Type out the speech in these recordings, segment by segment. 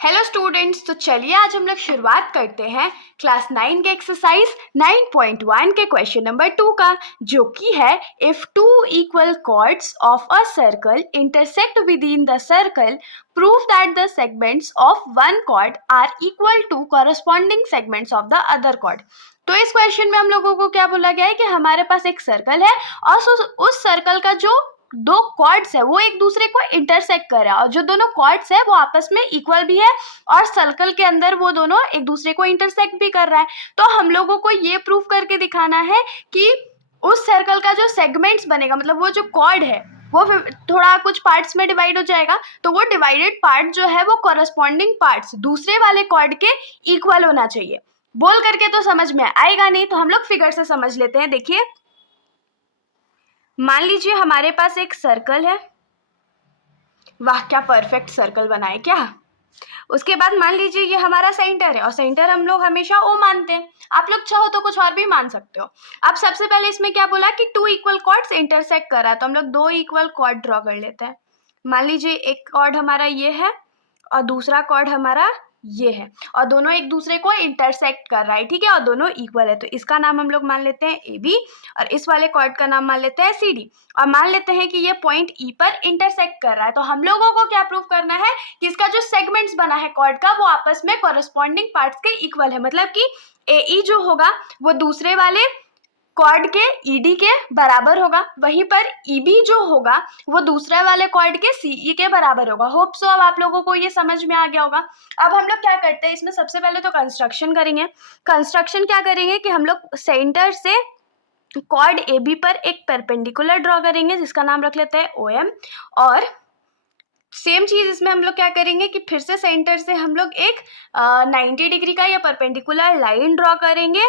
Hello students, तो चलिए आज हम लोग शुरुआत करते हैं क्लास 9 के एक्सरसाइज 9.1 के क्वेश्चन नंबर 2 का, जो कि है if two equal chords of a circle intersect within the circle prove that the segments of one chord are equal to corresponding segments of the other chord. तो इस question में हम लोगों को क्या बोला गया है कि हमारे पास एक सर्कल है और उस सर्कल का जो दो कॉर्ड्स है वो एक दूसरे को इंटरसेक्ट कर रहा है और जो दोनों कॉर्ड्स है वो आपस में इक्वल भी है और सर्कल के अंदर वो दोनों एक दूसरे को इंटरसेक्ट भी कर रहा है। तो हम लोगों को ये प्रूव करके दिखाना है कि उस सर्कल का जो सेगमेंट्स बनेगा, मतलब वो जो कॉर्ड है वो थोड़ा कुछ पार्ट्स में डिवाइड हो जाएगा, तो वो डिवाइडेड पार्ट जो है वो कॉरस्पॉन्डिंग पार्ट्स दूसरे वाले कॉर्ड के इक्वल होना चाहिए। बोल करके तो समझ में आएगा नहीं, तो हम लोग फिगर से समझ लेते हैं। देखिए, मान लीजिए हमारे पास एक सर्कल है। वाह, क्या परफेक्ट सर्कल बना है क्या। उसके बाद मान लीजिए ये हमारा सेंटर है और सेंटर हम लोग हमेशा ओ मानते हैं। आप लोग चाहो तो कुछ और भी मान सकते हो। अब सबसे पहले इसमें क्या बोला कि टू इक्वल कॉर्ड्स इंटरसेक्ट कर रहा है, तो हम लोग दो इक्वल कॉर्ड ड्रॉ कर लेते हैं। मान लीजिए एक कॉर्ड हमारा ये है और दूसरा कॉर्ड हमारा ये है और दोनों एक दूसरे को इंटरसेक्ट कर रहा है, ठीक है, और दोनों इक्वल है। तो इसका नाम हम लोग मान लेते हैं ए बी और इस वाले कॉर्ड का नाम मान लेते हैं सी डी और मान लेते हैं कि ये पॉइंट ई पर इंटरसेक्ट कर रहा है। तो हम लोगों को क्या प्रूव करना है कि इसका जो सेगमेंट्स बना है कॉर्ड का वो आपस में कॉरस्पॉन्डिंग पार्ट्स के इक्वल है, मतलब कि ए ई जो होगा वो दूसरे वाले कॉर्ड के ईडी के बराबर होगा, वहीं पर ईबी जो होगा वो दूसरे वाले कॉर्ड के सीई के बराबर होगा। होप सो अब आप लोगों को ये समझ में आ गया होगा। अब हम लोग क्या करते हैं, इसमें सबसे पहले तो कंस्ट्रक्शन करेंगे। कंस्ट्रक्शन क्या करेंगे कि हम लोग सेंटर से कॉर्ड ए बी पर एक परपेंडिकुलर ड्रॉ करेंगे जिसका नाम रख लेते हैं ओ एम, और सेम चीज इसमें हम लोग क्या करेंगे कि फिर से सेंटर से हम लोग एक 90 डिग्री का या परपेंडिकुलर लाइन ड्रॉ करेंगे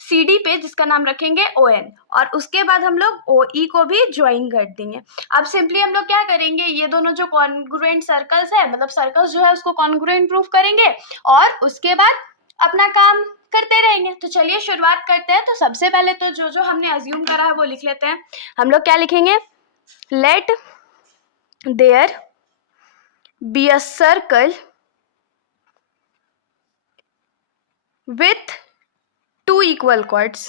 सी डी पे जिसका नाम रखेंगे ओ एन, और उसके बाद हम लोग ओ ई को भी ज्वाइन कर देंगे। अब सिंपली हम लोग क्या करेंगे, ये दोनों जो कॉन्ग्रुएंट सर्कल्स है, मतलब सर्कल्स जो है उसको कॉन्ग्रुएंट प्रूफ करेंगे और उसके बाद अपना काम करते रहेंगे। तो चलिए शुरुआत करते हैं। तो सबसे पहले तो जो जो हमने अज्यूम करा है वो लिख लेते हैं। हम लोग क्या लिखेंगे, let there be a circle with two equal chords.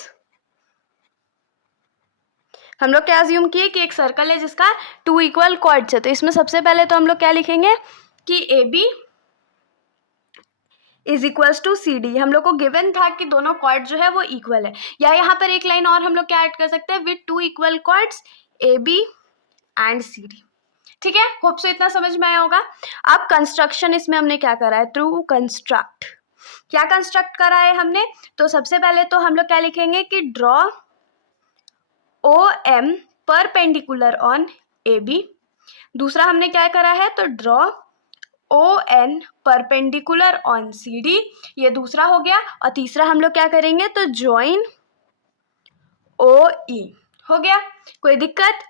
हम लोग क्या अज्यूम किए कि एक सर्कल है जिसका टू इक्वल कॉर्ड्स है। तो इसमें सबसे पहले तो हम लोग क्या लिखेंगे कि A B is equals to C D. हम लोग को गिवन था कि दोनों कॉर्ड जो है वो इक्वल है, या यहाँ पर एक लाइन और हम लोग क्या ऐड कर सकते हैं, with two equal chords A B and C D. ठीक है, होप सो इतना समझ में आया होगा। अब कंस्ट्रक्शन इसमें हमने क्या करा है, थ्रू कंस्ट्रक्ट। क्या कंस्ट्रक्ट करा है हमने, तो सबसे पहले तो हम लोग क्या लिखेंगे कि draw O M perpendicular on A B. दूसरा हमने क्या करा है, तो draw O N perpendicular on C D, ये दूसरा हो गया। और तीसरा हम लोग क्या करेंगे, तो ज्वाइन ओ ई, हो गया। कोई दिक्कत।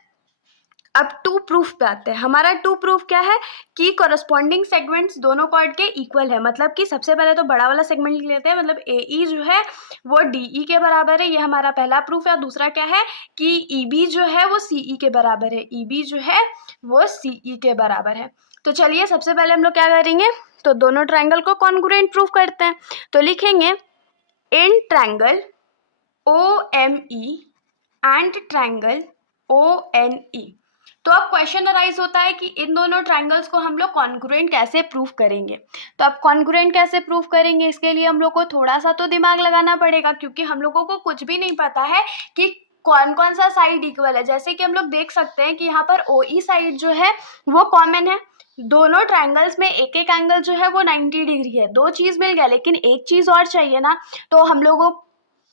अब टू प्रूफ पे आते हैं। हमारा टू प्रूफ क्या है कि कॉरस्पॉन्डिंग सेगमेंट्स दोनों कॉर्ड के इक्वल है, मतलब कि सबसे पहले तो बड़ा वाला सेगमेंट लिख लेते हैं, मतलब ए ई जो है वो डी ई के बराबर है, ये हमारा पहला प्रूफ है। और दूसरा क्या है कि ई बी जो है वो सी ई के बराबर है, ई बी जो है वो सी ई के बराबर है। तो चलिए सबसे पहले हम लोग क्या करेंगे, तो दोनों ट्राइंगल को कॉन्ग्रुएंट प्रूफ करते हैं। तो लिखेंगे in triangle O M E and triangle O N E. तो अब क्वेश्चन अराइज होता है कि इन दोनों ट्राइंगल्स को हम लोग कॉन्ग्रुएंट कैसे प्रूफ करेंगे। तो अब कॉन्ग्रुएंट कैसे प्रूफ करेंगे, इसके लिए हम लोग को थोड़ा सा तो दिमाग लगाना पड़ेगा, क्योंकि हम लोगों को कुछ भी नहीं पता है कि कौन कौन सा साइड इक्वल है। जैसे कि हम लोग देख सकते हैं कि यहाँ पर ओ ई साइड जो है वो कॉमन है, दोनों ट्राइंगल्स में एक एक एंगल जो है वो 90 डिग्री है। दो चीज़ मिल गया, लेकिन एक चीज़ और चाहिए ना। तो हम लोगों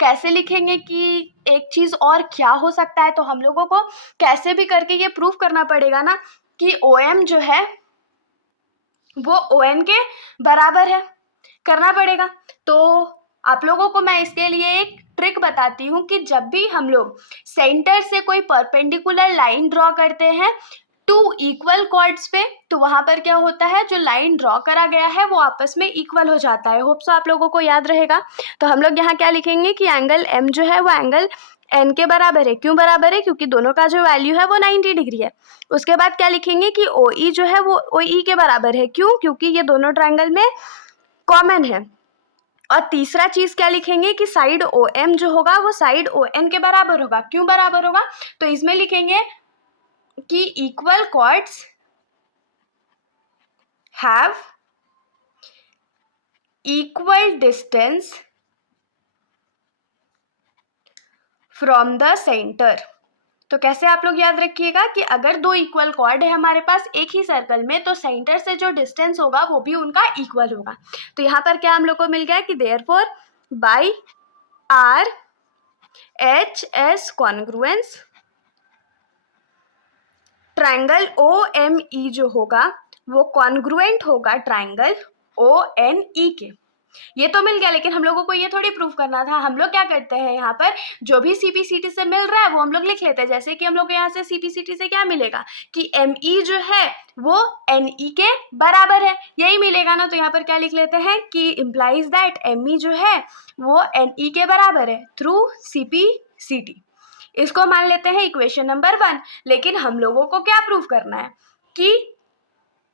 कैसे लिखेंगे कि एक चीज़ और क्या हो सकता है, तो हम लोगों को कैसे भी करके ये प्रूफ करना पड़ेगा ना कि ओ एम जो है वो ओ एन के बराबर है, करना पड़ेगा। तो आप लोगों को मैं इसके लिए एक ट्रिक बताती हूँ कि जब भी हम लोग सेंटर से कोई परपेंडिकुलर लाइन ड्रॉ करते हैं टू इक्वल कॉर्ड्स पे, तो वहाँ पर क्या होता है, जो लाइन ड्रॉ करा गया है वो आपस में इक्वल हो जाता है। होप सो आप लोगों को याद रहेगा। तो हम लोग यहाँ क्या लिखेंगे कि एंगल एम जो है वो एंगल एन के बराबर है। क्यों बराबर है? क्योंकि दोनों का जो वैल्यू है वो 90 डिग्री है। उसके बाद क्या लिखेंगे कि ओ ई जो है वो ओ ई के बराबर है। क्यों? क्योंकि ये दोनों ट्रायंगल में कॉमन है। और तीसरा चीज क्या लिखेंगे कि साइड ओ एम जो होगा वो साइड ओ एन के बराबर होगा। क्यों बराबर होगा? तो इसमें लिखेंगे कि equal chords have equal distance from the centre. तो कैसे आप लोग याद रखिएगा कि अगर दो इक्वल कॉर्ड है हमारे पास एक ही सर्कल में, तो सेंटर से जो डिस्टेंस होगा वो भी उनका इक्वल होगा। तो यहाँ पर क्या हम लोग को मिल गया कि therefore by R H S congruence triangle O M E जो होगा वो कॉन्ग्रुएंट होगा ट्रायंगल ओ एन ई के। ये तो मिल गया, लेकिन हम लोगों को ये थोड़ी प्रूफ करना था। हम लोग क्या करते हैं, यहाँ पर जो भी सीपीसीटी से मिल रहा है वो हम लोग लिख लेते हैं। जैसे कि हम लोग को यहाँ से सीपीसीटी से क्या मिलेगा कि एम ई जो है वो एन ई के बराबर है, यही मिलेगा ना। तो यहाँ पर क्या लिख लेते हैं कि इम्प्लाइज दैट एम ई जो है वो एन ई के बराबर है थ्रू सीपीसीटी। इसको मान लेते हैं इक्वेशन नंबर 1। लेकिन हम लोगों को क्या प्रूफ करना है कि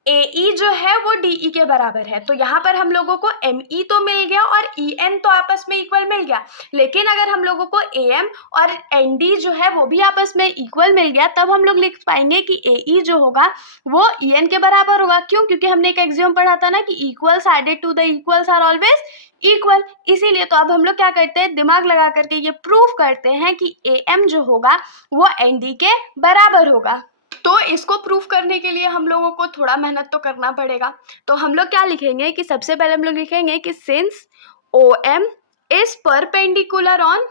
ए ई जो है वो डी ई के बराबर है। तो यहाँ पर हम लोगों को एम ई तो मिल गया और ई एन तो आपस में इक्वल मिल गया, लेकिन अगर हम लोगों को ए एम और एन डी जो है वो भी आपस में इक्वल मिल गया, तब हम लोग लिख पाएंगे कि ए ई जो होगा वो ई एन के बराबर होगा। क्यों? क्योंकि हमने एक एग्जाम्पल पढ़ा था ना कि equals added to the equals are always equal. इसीलिए तो अब हम लोग क्या करते हैं, दिमाग लगा करके ये प्रूफ करते हैं कि ए एम जो होगा वो एन डी के बराबर होगा। तो इसको प्रूफ करने के लिए हम लोगों को थोड़ा मेहनत तो करना पड़ेगा। तो हम लोग क्या लिखेंगे कि सबसे पहले हम लोग लिखेंगे कि since O M is perpendicular on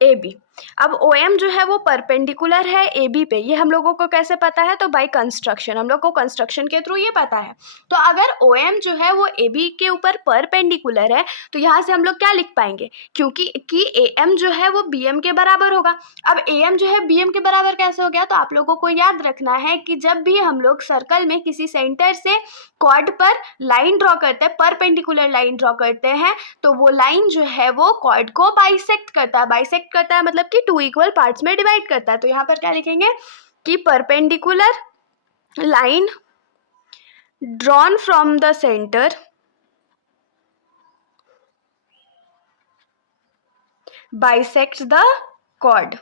A B. अब ओ एम जो है वो परपेंडिकुलर है ए बी पे। ये हम लोगों को कैसे पता है? तो बाय कंस्ट्रक्शन, हम लोग को कंस्ट्रक्शन के थ्रू ये पता है। तो अगर ओ एम जो है वो ए बी के ऊपर परपेंडिकुलर है, तो यहाँ से हम लोग क्या लिख पाएंगे, क्योंकि कि ए एम जो है वो बी एम के बराबर होगा। अब ए एम जो है बी एम के बराबर कैसे हो गया? तो आप लोगों को याद रखना है कि जब भी हम लोग सर्कल में किसी सेंटर से कॉर्ड पर लाइन ड्रॉ करते हैं, परपेंडिकुलर लाइन ड्रॉ करते हैं, तो वो लाइन जो है वो कॉर्ड को बाइसेक्ट करता है। बाइसेक्ट करता है मतलब कि टू इक्वल पार्ट्स में डिवाइड करता है। तो यहाँ पर क्या लिखेंगे कि perpendicular line drawn from the centre bisects the chord.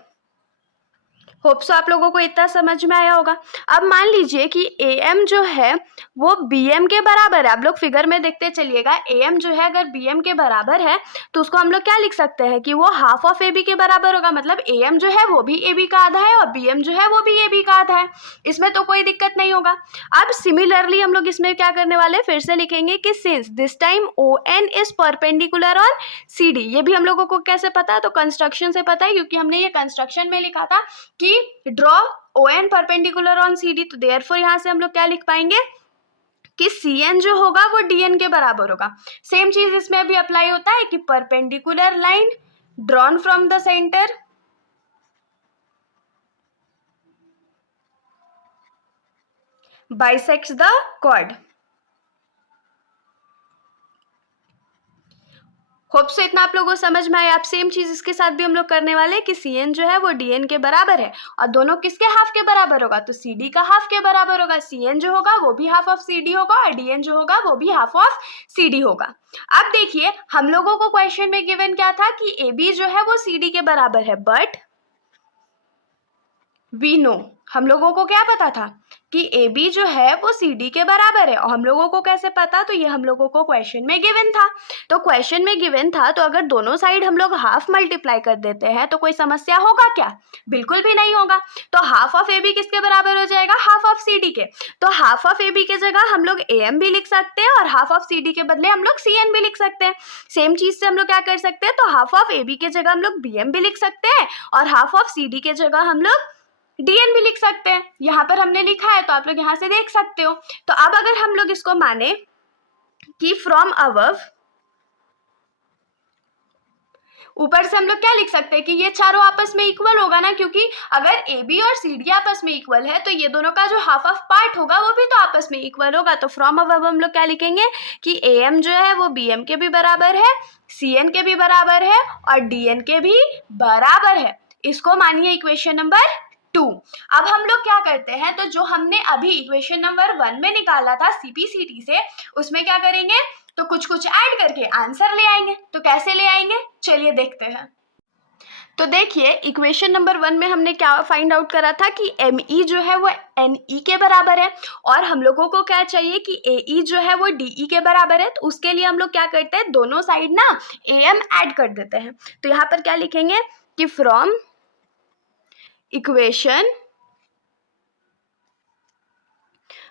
Hope so आप लोगों को इतना समझ में आया होगा। अब मान लीजिए कि ए एम जो है वो बी एम के बराबर है। आप लोग फिगर में देखते चलिएगा, ए एम जो है अगर बी एम के बराबर है तो उसको हम लोग क्या लिख सकते हैं कि वो हाफ ऑफ ए बी के बराबर होगा। मतलब ए एम जो है वो भी ए बी का आधा है और बी एम जो है वो भी ए बी का आधा है। इसमें तो कोई दिक्कत नहीं होगा। अब सिमिलरली हम लोग इसमें क्या करने वाले हैं, फिर से लिखेंगे कि since this time O N is perpendicular on C D. ये भी हम लोगों को कैसे पता है? तो कंस्ट्रक्शन से पता है, क्योंकि हमने ये कंस्ट्रक्शन में लिखा था कि draw O N perpendicular on C D. तो देयरफॉर यहाँ से हम लोग क्या लिख पाएंगे कि सी एन जो होगा वो डी एन के बराबर होगा। सेम चीज इसमें भी अप्लाई होता है कि perpendicular line drawn from the centre bisects the chord. Hope so इतना आप लोगों को समझ में आया। आप सेम चीज इसके साथ भी हम लोग करने वाले हैं कि सी एन जो है वो डी एन के बराबर है और दोनों किसके हाफ के बराबर होगा? तो सी डी का हाफ के बराबर होगा। सी एन जो होगा वो भी हाफ ऑफ सी डी होगा और डी एन जो होगा वो भी हाफ ऑफ सी डी होगा। अब देखिए, हम लोगों को क्वेश्चन में गिवन क्या था कि ए बी जो है वो सी डी के बराबर है, बट वी नो, हम लोगों को क्या पता था कि ए बी जो है वो सी डी के बराबर है। और हम लोगों को कैसे पता? तो ये हम लोगों को क्वेश्चन में गिवन था। तो क्वेश्चन में गिवन था तो अगर दोनों साइड हम लोग हाफ मल्टीप्लाई कर देते हैं तो कोई समस्या होगा क्या? बिल्कुल भी नहीं होगा। तो हाफ ऑफ ए बी किसके बराबर हो जाएगा? हाफ ऑफ सी डी के। तो हाफ ऑफ ए बी के जगह हम लोग ए एम भी लिख सकते हैं और हाफ ऑफ सी डी के बदले हम लोग सी एन भी लिख सकते हैं। सेम चीज से हम लोग क्या कर सकते हैं, तो हाफ ऑफ ए बी के जगह हम लोग बी एम भी लिख सकते हैं और हाफ ऑफ सी डी के जगह हम लोग डीएन भी लिख सकते हैं। यहाँ पर हमने लिखा है तो आप लोग यहाँ से देख सकते हो। तो अब अगर हम लोग इसको माने कि फ्रॉम अबव ऊपर से हम लोग क्या लिख सकते हैं कि ये चारों आपस में इक्वल होगा ना, क्योंकि अगर ए बी और सी डी आपस में इक्वल है तो ये दोनों का जो हाफ ऑफ पार्ट होगा वो भी तो आपस में इक्वल होगा। तो फ्रॉम अब हम लोग क्या लिखेंगे कि ए एम जो है वो बी एम के भी बराबर है, सी एन के भी बराबर है और डी एन के भी बराबर है। इसको मानिए इक्वेशन नंबर 2। अब हम लोग क्या करते हैं, तो जो हमने अभी इक्वेशन नंबर 1 में निकाला था सीपीसीटी से, उसमें क्या करेंगे तो कुछ कुछ ऐड करके आंसर ले आएंगे। तो कैसे ले आएंगे, चलिए देखते हैं। तो देखिए इक्वेशन नंबर 1 में हमने क्या फाइंड आउट करा था कि एम ई जो है वो एन ई के बराबर है, और हम लोगों को क्या चाहिए कि ए ई जो है वो डी ई के बराबर है। तो उसके लिए हम लोग क्या करते हैं, दोनों साइड ना ए एम ऐड कर देते हैं। तो यहाँ पर क्या लिखेंगे कि फ्रॉम इक्वेशन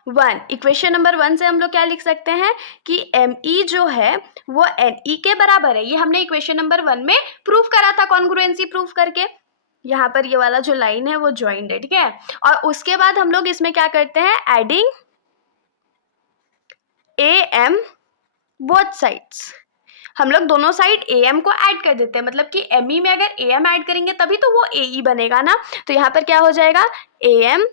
1, इक्वेशन नंबर 1 से हम लोग क्या लिख सकते हैं कि एम ई जो है वो एन ई के बराबर है। ये हमने इक्वेशन नंबर 1 में प्रूव करा था कॉन्ग्रुएंसी प्रूफ करके। यहाँ पर ये वाला जो लाइन है वो ज्वाइंट है, ठीक है। और उसके बाद हम लोग इसमें क्या करते हैं, adding A M both sides. हम लोग दोनों साइड ए एम को ऐड कर देते हैं, मतलब कि एम ई में अगर ए एम ऐड करेंगे तभी तो वो ए ई बनेगा ना। तो यहाँ पर क्या हो जाएगा, A M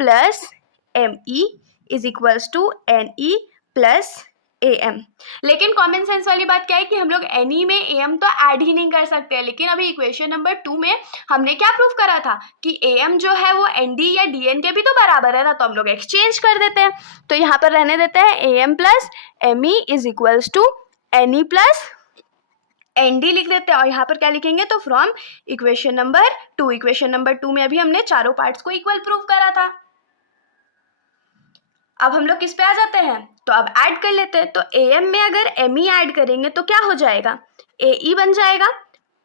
plus M E is equals to N E plus A M. लेकिन कॉमन सेंस वाली बात क्या है कि हम लोग एन ई में ए एम तो ऐड ही नहीं कर सकते हैं। लेकिन अभी इक्वेशन नंबर 2 में हमने क्या प्रूफ करा था कि ए एम जो है वो एन डी या डी एन के भी तो बराबर है ना, तो हम लोग एक्सचेंज कर देते हैं। तो यहाँ पर रहने देते हैं A M plus M E is equals to N E plus N D लिख देते हैं। और यहाँ पर क्या लिखेंगे, तो from equation number 2, equation number 2 में अभी हमने चारों पार्ट्स को इक्वल प्रूफ करा था। अब हम लोग किस पे आ जाते हैं, तो अब ऐड कर लेते हैं। तो ए एम में अगर एम ई ऐड करेंगे तो क्या हो जाएगा, ए ई बन जाएगा।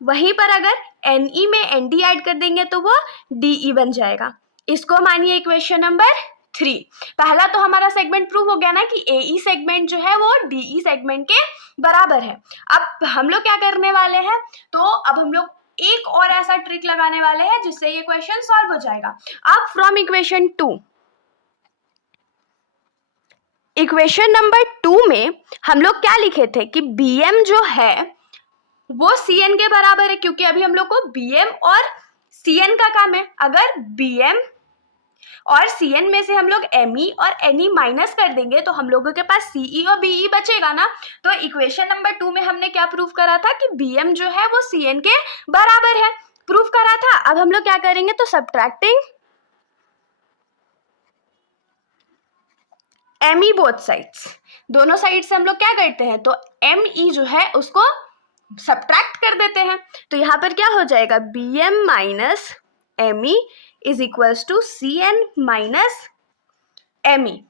वहीं पर अगर एन ई में एन डी ऐड कर देंगे तो वो डी ई बन जाएगा। इसको मानिए इक्वेशन नंबर 3। पहला तो हमारा सेगमेंट प्रूव हो गया ना कि ए ई सेगमेंट जो है वो डी ई सेगमेंट के बराबर है। अब हम लोग क्या करने वाले हैं, तो अब हम लोग एक और ऐसा ट्रिक लगाने वाले हैं जिससे ये क्वेश्चन सॉल्व हो जाएगा। अब फ्रॉम इक्वेशन 2, इक्वेशन नंबर 2 में हम लोग क्या लिखे थे कि बी एम जो है वो सी एन के बराबर है, क्योंकि अभी हम लोग को बी एम और सी एन का काम है। अगर बी एम और सी एन में से हम लोग एम ई और एन ई माइनस कर देंगे तो हम लोगों के पास सी ई और बी ई बचेगा ना। तो इक्वेशन नंबर 2 में हमने क्या प्रूफ करा था कि बी एम जो है वो सी एन के बराबर है, प्रूफ करा था। अब हम लोग क्या करेंगे, तो subtracting M E both sides, दोनों साइड से हम लोग क्या करते हैं, तो एम ई जो है उसको सब्ट्रैक्ट कर देते हैं। तो यहाँ पर क्या हो जाएगा, B M minus M E is equals to C N minus M E.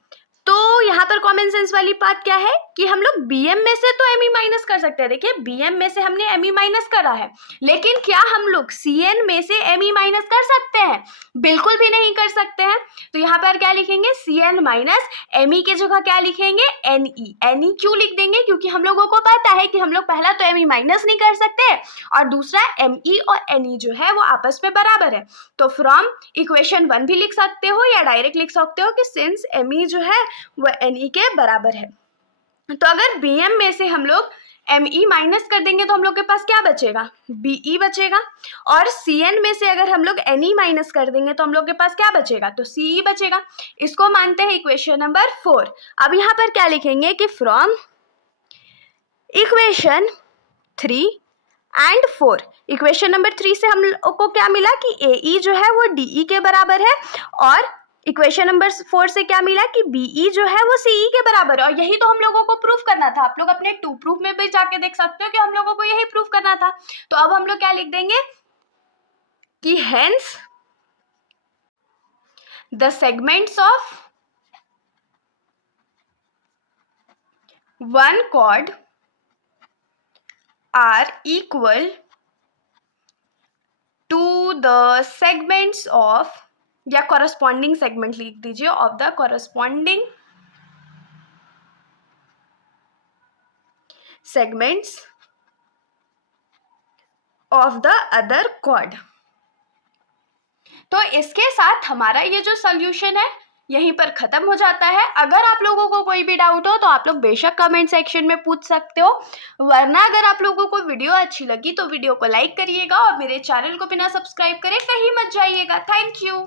तो यहाँ पर कॉमन सेंस वाली बात क्या है कि हम लोग बी एम में से तो एम ई माइनस कर सकते हैं। देखिए बी एम में से हमने एम ई माइनस करा है, लेकिन क्या हम लोग सी एन में से एम ई माइनस कर सकते हैं, बिल्कुल भी नहीं कर सकते हैं। तो यहाँ पर क्या लिखेंगे, C N minus M E के जगह क्या लिखेंगे, एन ई। एन ई क्यों लिख देंगे, क्योंकि हम लोगों को पता है कि हम लोग पहला तो एम ई माइनस नहीं कर सकते और दूसरा एम ई और एन ई जो है वो आपस में बराबर है। तो फ्रॉम इक्वेशन 1 भी लिख सकते हो या डायरेक्ट लिख सकते हो कि सिंस एम ई जो है वो एन ई के बराबर है। तो अगर बी एम में से हम लोग एम ई माइनस कर देंगे तो हम लोग के पास क्या बचेगा, बी ई बचेगा। और सी एन में से अगर हम लोग एन ई माइनस कर देंगे तो हम लोग के पास क्या बचेगा, तो सी ई बचेगा। इसको मानते हैं इक्वेशन नंबर 4। अब यहाँ पर क्या लिखेंगे कि from equation 3 and 4, equation number 3 से हम लोग को क्या मिला कि ए ई जो है वो डी ई के बराबर है, और इक्वेशन नंबर 4 से क्या मिला कि बी ई जो है वो सी ई के बराबर है। और यही तो हम लोगों को प्रूफ करना था। आप लोग अपने 2 प्रूफ में भी जाके देख सकते हो कि हम लोगों को यही प्रूफ करना था। तो अब हम लोग क्या लिख देंगे कि hence the segments of one chord are equal to the segments of, या corresponding segment लिख दीजिए, of the corresponding segments of the other chord। तो इसके साथ हमारा ये जो सोल्यूशन है यहीं पर ख़त्म हो जाता है। अगर आप लोगों को कोई भी डाउट हो तो आप लोग बेशक कमेंट सेक्शन में पूछ सकते हो, वरना अगर आप लोगों को वीडियो अच्छी लगी तो वीडियो को लाइक करिएगा और मेरे चैनल को बिना सब्सक्राइब करे कहीं मत जाइएगा। Thank you.